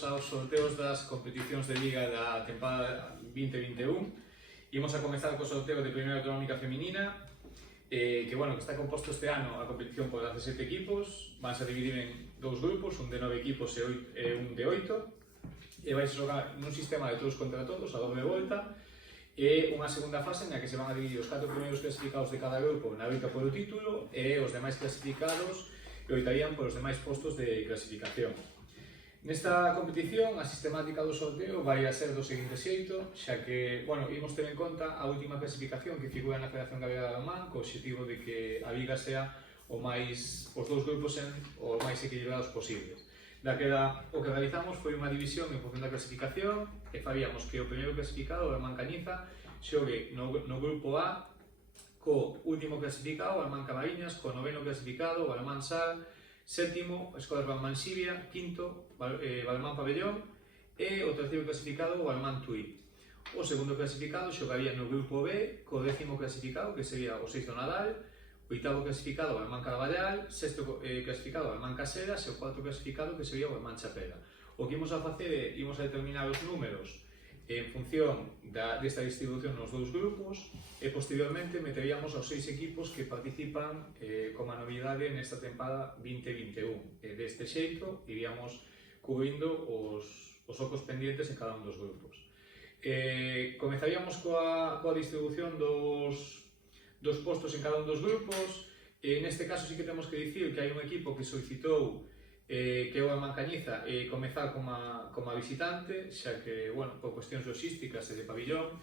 benvidos aos sorteos das competicións de Liga da temporada 2021. Imos a comezar co sorteo de Primeira Autonómica Feminina, que está composto este ano a competición por 17 equipos. Vanse a dividir en dous grupos, un de 9 equipos e un de 8, e vais a xogar nun sistema de todos contra todos, a doble volta, e unha segunda fase na que se van a dividir os 4 primeiros clasificados de cada grupo na loita polo título, e os demais clasificados loitarían polos demais postos de clasificación. Nesta competición, a sistemática do sorteo vai a ser do seguinte xeito, xa que, imos ter en conta a última clasificación que figura na Federación Galega de Balonmán, co objetivo de que a liga sea os dous grupos os máis equilibrados posibles. Daquela, o que realizamos foi unha división en función da clasificación, e faríamos que o primeiro clasificado, o Balonmán Cañiza, xogue no grupo A co último clasificado, o Balonmán Camariñas, co noveno clasificado, o Balonmán Sal, sétimo, Escolas Balonmán Xivia, quinto, Balonmán Pabellón, e o terceiro clasificado, o Balonmán Tui. O segundo clasificado xogaría no grupo B, co décimo clasificado, que sería o sexto Nadal, o oitavo clasificado, o Balonmán Caraballal, sexto clasificado, o Balonmán Caseras, e o cuarto clasificado, que sería o Balonmán Chapela. O que imos a facer é, imos a determinar os números en función desta distribución nos dous grupos, e posteriormente meteríamos aos 6 equipos que participan como novidade nesta tempada 2021. E deste xeito iríamos cubrindo os ocos pendientes en cada un dos grupos. Comezaríamos coa distribución dos postos en cada un dos grupos. Neste caso sí que temos que dicir que hai un equipo que solicitou que é o Balonmán Cañiza comezar como visitante, xa que, por cuestións logísticas e de pabillón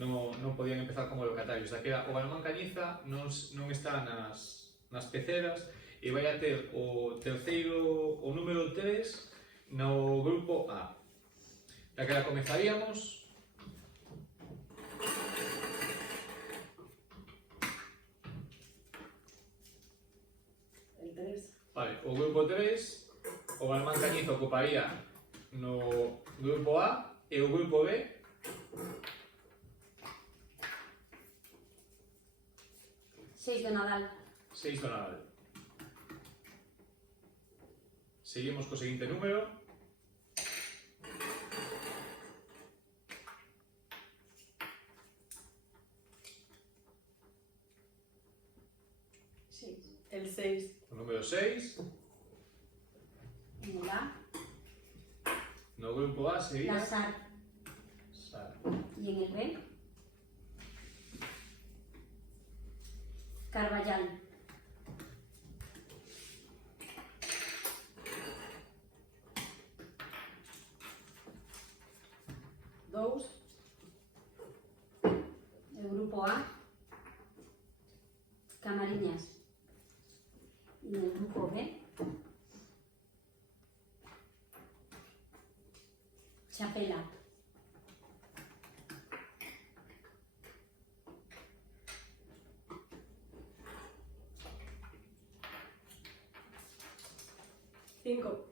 non podían empezar como locatarios. Daquela, o Balonmán Cañiza non está nas peceras e vai a ter o número 3 no grupo A. Daquela comezaríamos. El 3. Vale, o grupo 3, o Balonmán Cañiza ocuparía no grupo A, e o grupo B Seis do Nadal. 6 do Nadal. Seguimos co seguinte número. El 6. O número 6. En el A. No grupo A sería La SAR. Sal. Y en el B. Carballal. Dous. El grupo A. Camariñas. Y en el grupo B. Chapela. Cinco.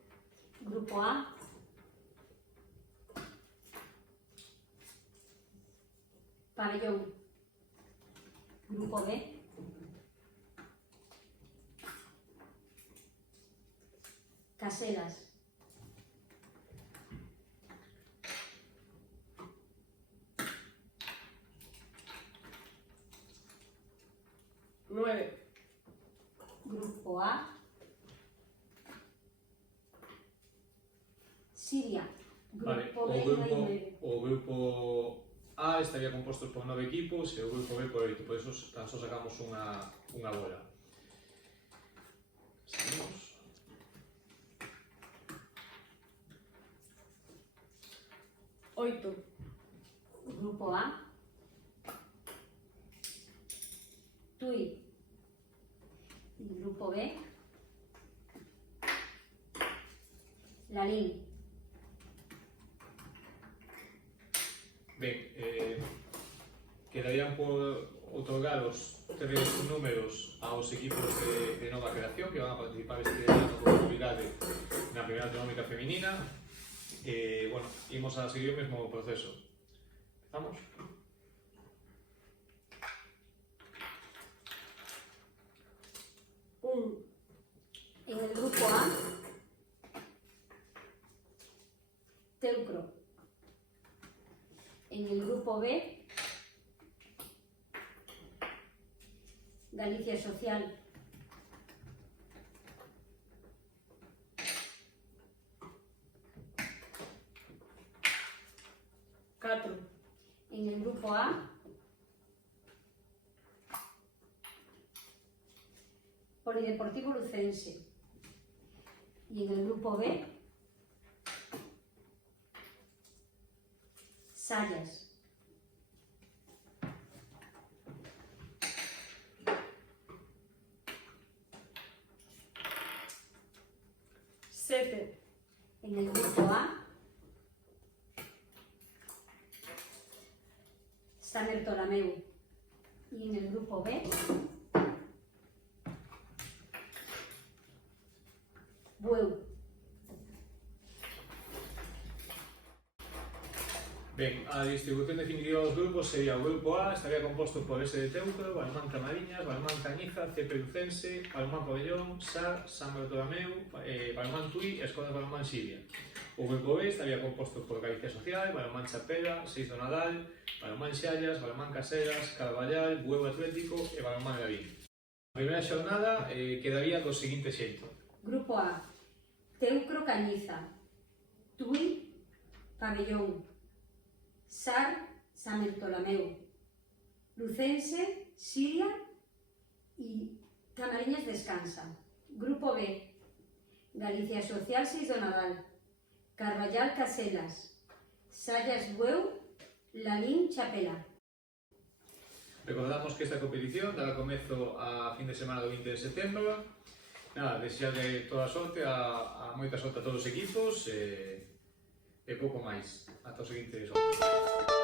Grupo A. Pabellón. Grupo B. Caseras. Nueve. Grupo A. Siria. Vale, Grupo B. o grupo A estaría composto por 9 equipos e o grupo B por 8, por eso tan só sacamos unha bola. Seguimos. Oito. Grupo A. Tui. Y grupo B. Lalín. Ben, quedarían por outorgar os 3 números aos equipos de nova creación que van a participar este ano con novidade na Primeira Autonómica Feminina. Imos a seguir o mesmo proceso. Empezamos. En el grupo A. grupo B, Galicia Social. En el grupo A, Polideportivo Lucense. Y en el grupo B, Sallas. En el grupo A, San Bartolomeu. Y en el grupo B, Bueu. Ben, a distribución definitiva dos grupos sería o grupo A, estaría composto por S de Teucro, Balonmán Camariñas, Balonmán Cañiza, CP Lucense, Balonmán Pabellón, SAR, San Bartolomeu, Balonmán Tui e Escola de Balonmán Siria. O grupo B estaría composto por Galicia Social, Balonmán Chapela, Seis do Nadal, Balonmán Xallas, Balonmán Caseras, Carballal, Bueu Atlético e Balonmán Gavín. A primeira xornada quedaría do seguinte xeito. Grupo A, Teucro Cañiza, Tui, Pabellón, SAR, San Bartolomeu, Lucense, Siria y Camariñas descansa. Grupo B, Galicia Social, Seis do Nadal, Carballal Caselas, Sallas Bueu, Lalín Chapela. Recordamos que esta competición dará comezo a fin de semana do 20 de setembro. Nada, desearle toda a sorte, a moita sorte a todos os equipos e pouco máis. Ata o seguinte sorte.